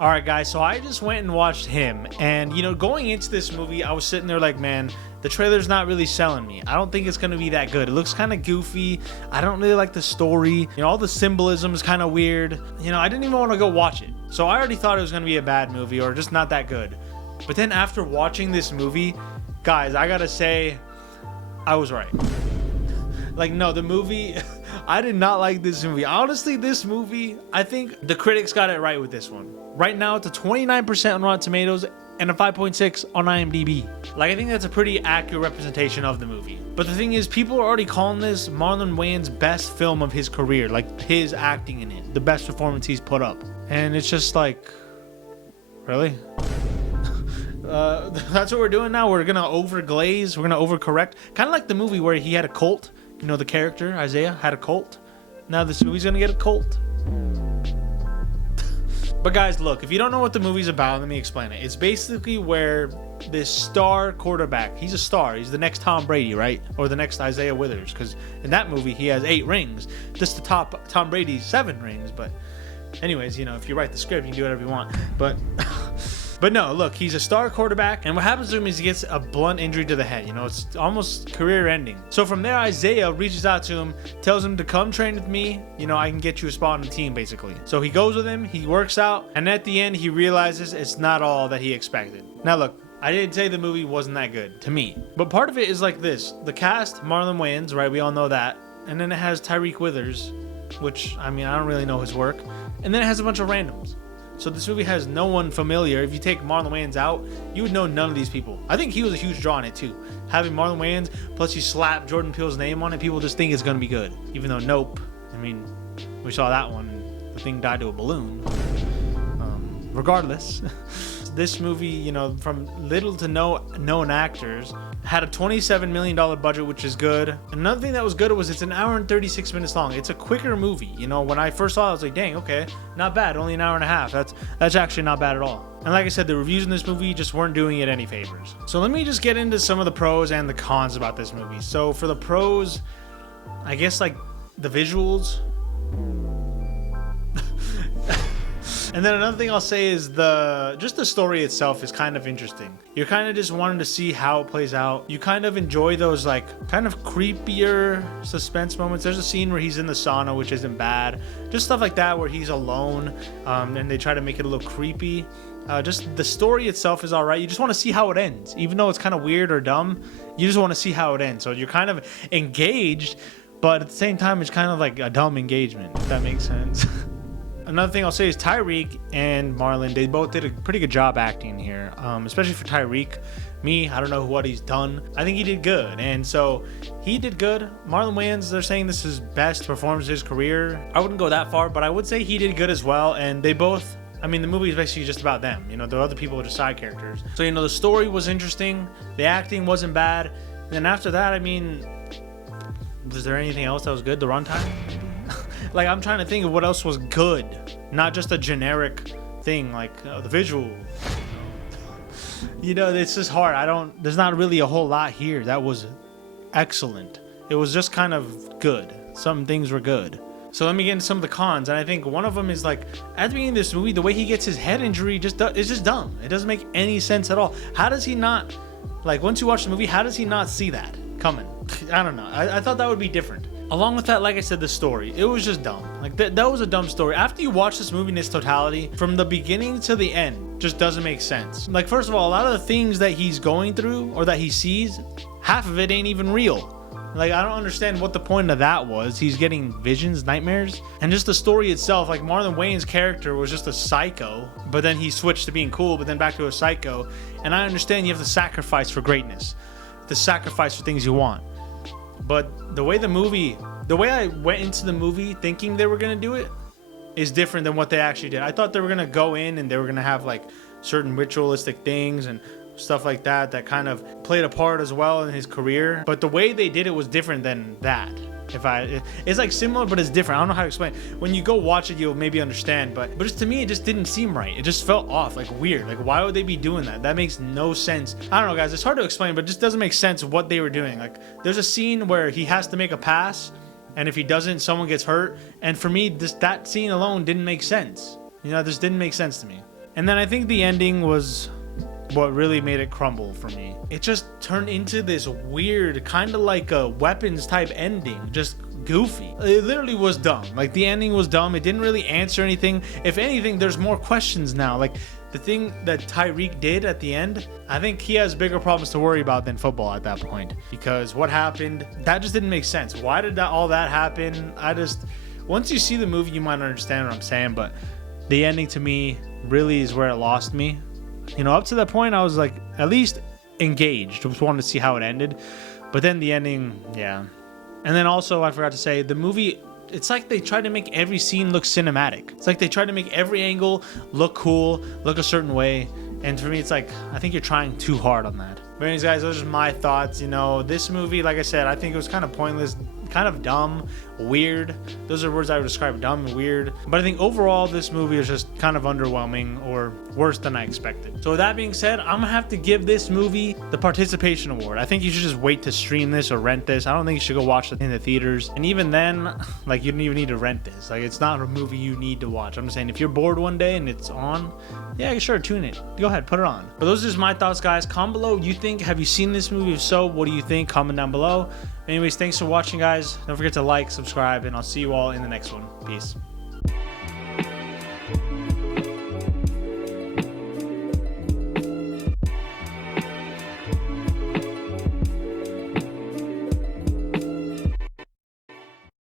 All right, guys, so I just went and watched him. And, going into this movie, I was sitting there like, man, the trailer's not really selling me. I don't think it's going to be that good. It looks kind of goofy. I don't really like the story. All the symbolism is kind of weird. I didn't even want to go watch it. So I already thought it was going to be a bad movie or just not that good. But then after watching this movie, guys, I got to say, I was right. No, the movie, I did not like this movie. Honestly, this movie, I think the critics got it right with this one. Right now, it's a 29% on Rotten Tomatoes and a 5.6 on IMDb. I think that's a pretty accurate representation of the movie. But the thing is, people are already calling this Marlon Wayans' best film of his career, his acting in it, the best performance he's put up. And it's just really? That's what we're doing now. We're gonna overglaze, we're gonna overcorrect. Kind of like the movie where he had a cult. The character, Isaiah, had a cult. Now this movie's gonna get a cult. But guys, look, if you don't know what the movie's about, let me explain it. It's basically where this star quarterback, he's a star. He's the next Tom Brady, right? Or the next Isaiah Withers. Because in that movie, he has 8 rings. Just the top Tom Brady's 7 rings. But anyways, if you write the script, you can do whatever you want. But no, look, he's a star quarterback, and what happens to him is he gets a blunt injury to the head. It's almost career ending. So from there, Isaiah reaches out to him, tells him to come train with me. I can get you a spot on the team, basically. So he goes with him, he works out, and at the end, he realizes it's not all that he expected. Now look, I didn't say the movie wasn't that good, to me. But part of it is like this. The cast, Marlon Wayans, right? We all know that. And then it has Tyreek Withers, which, I don't really know his work. And then it has a bunch of randoms. So this movie has no one familiar. If you take Marlon Wayans out, you would know none of these people. I think he was a huge draw in it too. Having Marlon Wayans, plus you slap Jordan Peele's name on it, people just think it's going to be good. Even though, nope. We saw that one. The thing died to a balloon. Regardless. This movie, from little to no known actors, had a $27 million budget, which is good. Another thing that was good was it's an hour and 36 minutes long. It's a quicker movie. When I first saw it, I was like, dang, okay, not bad. Only an hour and a half. That's actually not bad at all. And like I said, the reviews in this movie just weren't doing it any favors. So let me just get into some of the pros and the cons about this movie. So for the pros, I guess the visuals. And then another thing I'll say is the story itself is kind of interesting. You're kind of just wanting to see how it plays out. You kind of enjoy those kind of creepier suspense moments. There's a scene where he's in the sauna, which isn't bad. Just stuff like that where he's alone, and they try to make it a little creepy. Just the story itself is all right. You just want to see how it ends. Even though it's kind of weird or dumb, you just want to see how it ends. So you're kind of engaged, but at the same time, it's kind of like a dumb engagement, if that makes sense. Another thing I'll say is Tyreek and Marlon, they both did a pretty good job acting here, especially for Tyreek. I don't know what he's done. I think he did good, and so he did good. Marlon Wayans, they're saying this is best performance of his career. I wouldn't go that far, but I would say he did good as well, and they both, the movie is basically just about them. The other people are just side characters. So, the story was interesting. The acting wasn't bad. And then after that, was there anything else that was good? The runtime? I'm trying to think of what else was good. Not just a generic thing, the visual. It's just hard. There's not really a whole lot here that was excellent. It was just kind of good. Some things were good. So let me get into some of the cons. And I think one of them is at the beginning of this movie, the way he gets his head injury is just dumb. It doesn't make any sense at all. How does he not, once you watch the movie, how does he not see that coming? I don't know. I thought that would be different. Along with that, like I said, the story, it was just dumb. That was a dumb story. After you watch this movie in its totality, from the beginning to the end, just doesn't make sense. First of all, a lot of the things that he's going through or that he sees, half of it ain't even real. I don't understand what the point of that was. He's getting visions, nightmares. And just the story itself, Marlon Wayans' character was just a psycho, but then he switched to being cool, but then back to a psycho. And I understand you have to sacrifice for greatness, to sacrifice for things you want. But the way I went into the movie thinking they were going to do it is different than what they actually did. I thought they were going to go in and they were going to have certain ritualistic things and stuff like that kind of played a part as well in his career. But the way they did it was different than that. It's similar, but it's different. I don't know how to explain. When you go watch it, you'll maybe understand. But just to me, it just didn't seem right. It just felt off, weird. Why would they be doing that? That makes no sense. I don't know, guys. It's hard to explain, but it just doesn't make sense what they were doing. There's a scene where he has to make a pass, and if he doesn't, someone gets hurt. And for me, that scene alone didn't make sense. This didn't make sense to me. And then I think the ending was what really made it crumble for me. It just turned into this weird, kind of like a Weapons type ending, just goofy. It literally was dumb. Like, the ending was dumb. It didn't really answer anything. If anything, there's more questions now. Like, the thing that Tyreek did at the end, I think he has bigger problems to worry about than football at that point, because what happened, that just didn't make sense. Why did all that happen? Once you see the movie, you might understand what I'm saying, but the ending to me really is where it lost me. You know, up to that point, I was like at least engaged. Just wanted to see how it ended. But then the ending, yeah. And then also, I forgot to say, the movie, it's like they tried to make every scene look cinematic. It's like they tried to make every angle look cool, look a certain way. And for me, it's like, I think you're trying too hard on that. But anyways, guys, those are my thoughts. You know, this movie, like I said, I think it was kind of pointless, kind of dumb, weird. Those are words I would describe, dumb and weird. But I think overall, this movie is just kind of underwhelming, or worse than I expected. So with that being said, I'm gonna have to give this movie the participation award. I think you should just wait to stream this or rent this. I don't think you should go watch it in the theaters. And even then, like, you don't even need to rent this. Like, it's not a movie you need to watch. I'm just saying, if you're bored one day and it's on, yeah, sure, tune it. Go ahead, put it on. But those are just my thoughts, guys. Comment below. Have you seen this movie? If so, what do you think? Comment down below. Anyways, thanks for watching, guys. Don't forget to like, subscribe, and I'll see you all in the next one. Peace.